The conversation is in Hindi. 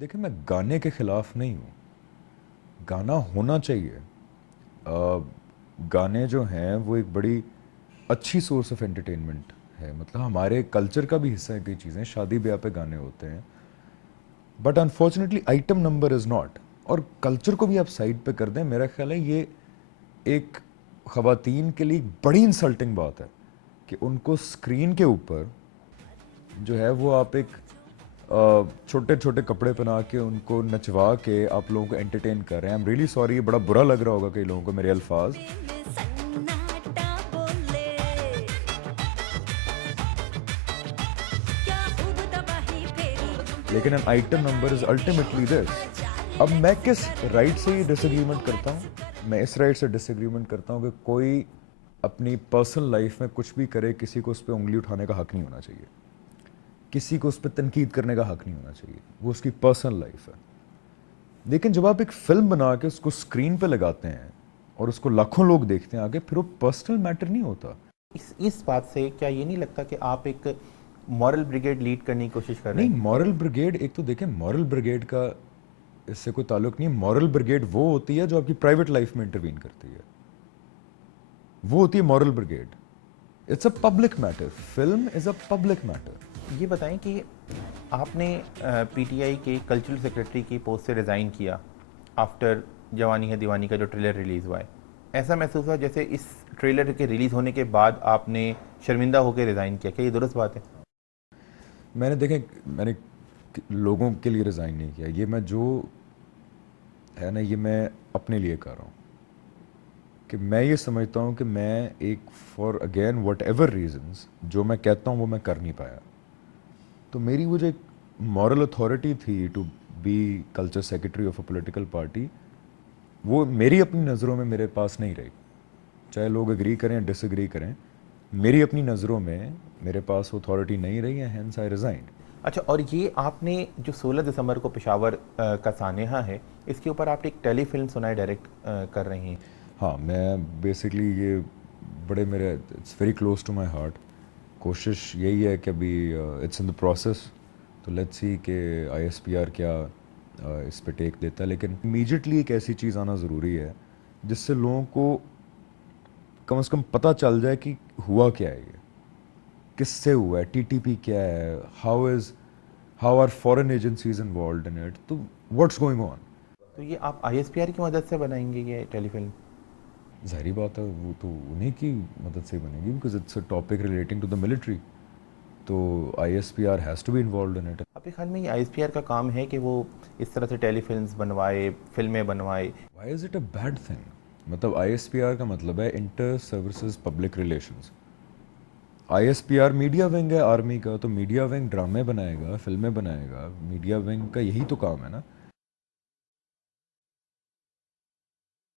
देखिए, मैं गाने के खिलाफ नहीं हूँ। गाना होना चाहिए। गाने जो हैं वो एक बड़ी अच्छी सोर्स ऑफ एंटरटेनमेंट है। मतलब हमारे कल्चर का भी हिस्सा है कई चीज़ें। शादी ब्याह पे गाने होते हैं, but unfortunately item number is not. और कल्चर को भी आप साइड पे कर दें, मेरा ख्याल है ये एक ख़वातीन के लिए एक बड़ी इंसल्टिंग बात है कि उनको स्क्रीन के ऊपर जो है वो आप एक छोटे छोटे कपड़े पहना के उनको नचवा के आप लोगों को एंटरटेन कर रहे हैं। आई एम रियली सॉरी, ये बड़ा बुरा लग रहा होगा कई लोगों को मेरे अल्फाज। सन्नाटा बोले क्या खूब तबाही फेरी लेकिन an item number is ultimately this. अब मैं किस राइट से ये डिसएग्रीमेंट करता हूँ? मैं इस राइट से डिसएग्रीमेंट करता हूँ कि कोई अपनी पर्सनल लाइफ में कुछ भी करे, किसी को उस पर उंगली उठाने का हक नहीं होना चाहिए, किसी को उस पर तनकीद करने का हक नहीं होना चाहिए। वो उसकी पर्सनल लाइफ है। लेकिन जब आप एक फिल्म बना के उसको स्क्रीन पे लगाते हैं और उसको लाखों लोग देखते हैं आगे, फिर वो पर्सनल मैटर नहीं होता। इस बात से क्या ये नहीं लगता कि आप एक मॉरल ब्रिगेड लीड करने की कोशिश कर रहे नहीं, हैं? मॉरल ब्रिगेड, एक तो देखें, मॉरल ब्रिगेड का इससे कोई ताल्लुक नहीं है। मॉरल ब्रिगेड वो होती है जो आपकी प्राइवेट लाइफ में इंटरवीन करती है, वो होती है moral brigade. It's a public matter. Film is a public matter. ये बताएं कि आपने पीटीआई के कल्चरल सेक्रेटरी की पोस्ट से रिज़ाइन किया आफ्टर जवानी है दीवानी का जो ट्रेलर रिलीज़ हुआ है। ऐसा महसूस हुआ जैसे इस ट्रेलर के रिलीज़ होने के बाद आपने शर्मिंदा होकर रिज़ाइन किया। क्या ये दुरुस्त बात है? मैंने देखे, मैंने लोगों के लिए रिजाइन नहीं किया। ये मैं जो है ना, ये मैं अपने लिए कर रहा हूँ कि मैं ये समझता हूँ कि मैं एक, for again whatever reasons, जो मैं कहता हूँ वो मैं कर नहीं पाया। तो मेरी वो जो एक मॉरल अथॉरिटी थी to be culture secretary of a political party, वो मेरी अपनी नज़रों में मेरे पास नहीं रही। चाहे लोग एग्री करें या डिसएग्री करें, मेरी अपनी नज़रों में मेरे पास अथॉरिटी नहीं रही है। Hence I resigned. अच्छा, और ये आपने जो 16 दिसंबर को पेशावर का सानेहा है, इसके ऊपर आप एक टेली फिल्म सुनाई डायरेक्ट कर रही हैं। हाँ, मैं बेसिकली ये बड़े मेरे, it's very close to my heart. कोशिश यही है कि अभी इट्स इन द प्रोसेस, तो लेट्स सी कि आईएसपीआर क्या इस पे टेक देता है। लेकिन इमीडिएटली एक ऐसी चीज़ आना ज़रूरी है जिससे लोगों को कम से कम पता चल जाए कि हुआ क्या है, ये किससे हुआ है, टीटीपी क्या है, how are foreign agencies involve in it, तो व्हाट्स गोइंग ऑन। तो ये आप आईएसपीआर की मदद से बनाएंगे ये टेली फिल्म? ज़ाहिर बात है, वो तो उन्हीं की मदद से बनेगी, because it's a topic relating to the military. तो ISPR has to be involve in it. आपके ख्याल में ये आईएसपीआर का काम है कि वो इस तरह से टेली फिल्म्स बनवाए, फिल्में बनवाए? Why is it a bad thing? मतलब आईएसपीआर का मतलब है inter services public relations. ISPR media wing है आर्मी का, तो मीडिया विंग ड्रामे बनाएगा, फिल्में बनाएगा। मीडिया विंग का यही तो काम है ना।